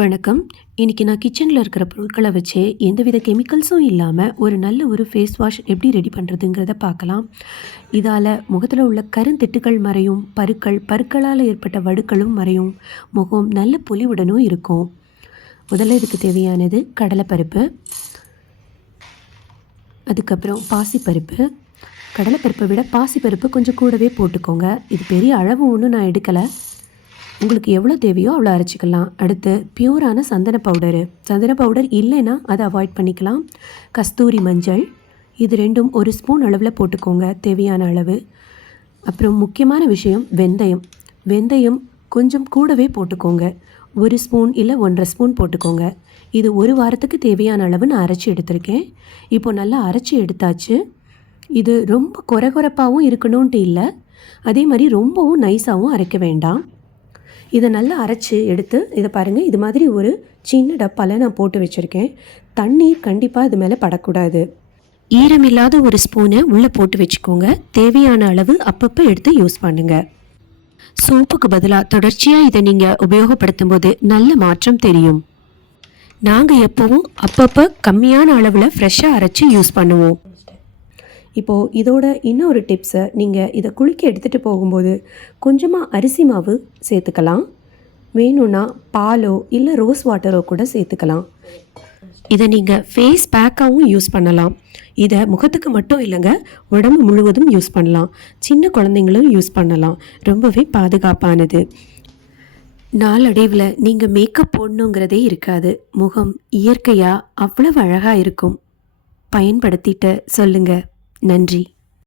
வணக்கம். இன்னைக்கு நான் கிச்சனில் இருக்கிற பொருட்களை வச்சு எந்தவித கெமிக்கல்ஸும் இல்லாமல் ஒரு நல்ல ஒரு ஃபேஸ் வாஷ் எப்படி ரெடி பண்ணுறதுங்கிறத பார்க்கலாம். இதால் முகத்தில் உள்ள கருந்திட்டுகள் மறையும், பருக்களால் ஏற்பட்ட வடுக்களும் மறையும், முகம் நல்ல பொலிவுடனும் இருக்கும். முதல்ல இதுக்கு தேவையானது கடலைப்பருப்பு, அதுக்கப்புறம் பாசிப்பருப்பு. கடலைப்பருப்பை விட பாசிப்பருப்பு கொஞ்சம் கூடவே போட்டுக்கோங்க. இது பெரிய அளவு ஒன்றும் நான் எடுக்கலை, உங்களுக்கு எவ்வளோ தேவையோ அவ்வளோ அரைச்சிக்கலாம். அடுத்து பியூரான சந்தன பவுடர் இல்லைன்னா அதை அவாய்ட் பண்ணிக்கலாம். கஸ்தூரி மஞ்சள், இது ரெண்டும் ஒரு ஸ்பூன் அளவில் போட்டுக்கோங்க, தேவையான அளவு. அப்புறம் முக்கியமான விஷயம் வெந்தயம் கொஞ்சம் கூடவே போட்டுக்கோங்க. 1 ஸ்பூன் இல்லை 1.5 ஸ்பூன் போட்டுக்கோங்க. இது 1 வாரத்துக்கு தேவையான அளவு நான் அரைச்சி எடுத்திருக்கேன். இப்போ நல்லா அரைச்சி எடுத்தாச்சு. இது ரொம்ப கொரகொரப்பாகவும் இருக்கணும்ன்ட்டு இல்லை, அதே மாதிரி ரொம்பவும் நைஸாகவும் அரைக்க வேண்டாம். இதை நல்லா அரைச்சி எடுத்து இதை பாருங்கள், இது மாதிரி ஒரு சின்ன டப்பாவில் நான் போட்டு வச்சுருக்கேன். தண்ணீர் கண்டிப்பாக இது மேலே படக்கூடாது. ஈரமில்லாத ஒரு ஸ்பூனை உள்ளே போட்டு வச்சுக்கோங்க. தேவையான அளவு அப்பப்போ எடுத்து யூஸ் பண்ணுங்கள். சோப்புக்கு பதிலாக தொடர்ச்சியாக இதை நீங்கள் உபயோகப்படுத்தும் போது நல்ல மாற்றம் தெரியும். நாங்கள் எப்போவும் அப்பப்போ கம்மியான அளவில் ஃப்ரெஷ்ஷாக அரைச்சி யூஸ் பண்ணுவோம். இப்போது இதோட இன்னொரு டிப்ஸை, நீங்கள் இதை குளிக்க எடுத்துகிட்டு போகும்போது கொஞ்சமாக அரிசி மாவு சேர்த்துக்கலாம். வேணும்னா பாலோ இல்லை ரோஸ் வாட்டரோ கூட சேர்த்துக்கலாம். இதை நீங்கள் ஃபேஸ் பேக்காகவும் யூஸ் பண்ணலாம். இதை முகத்துக்கு மட்டும் இல்லைங்க, உடம்பு முழுவதும் யூஸ் பண்ணலாம். சின்ன குழந்தைங்களும் யூஸ் பண்ணலாம். ரொம்பவே பாதுகாப்பானது. நாளடைவில் நீங்கள் மேக்கப் போடணுங்கிறதே இருக்காது. முகம் இயற்கையாக அவ்வளவு அழகாக இருக்கும். பயன்படுத்திட்டு சொல்லுங்கள். நன்றி.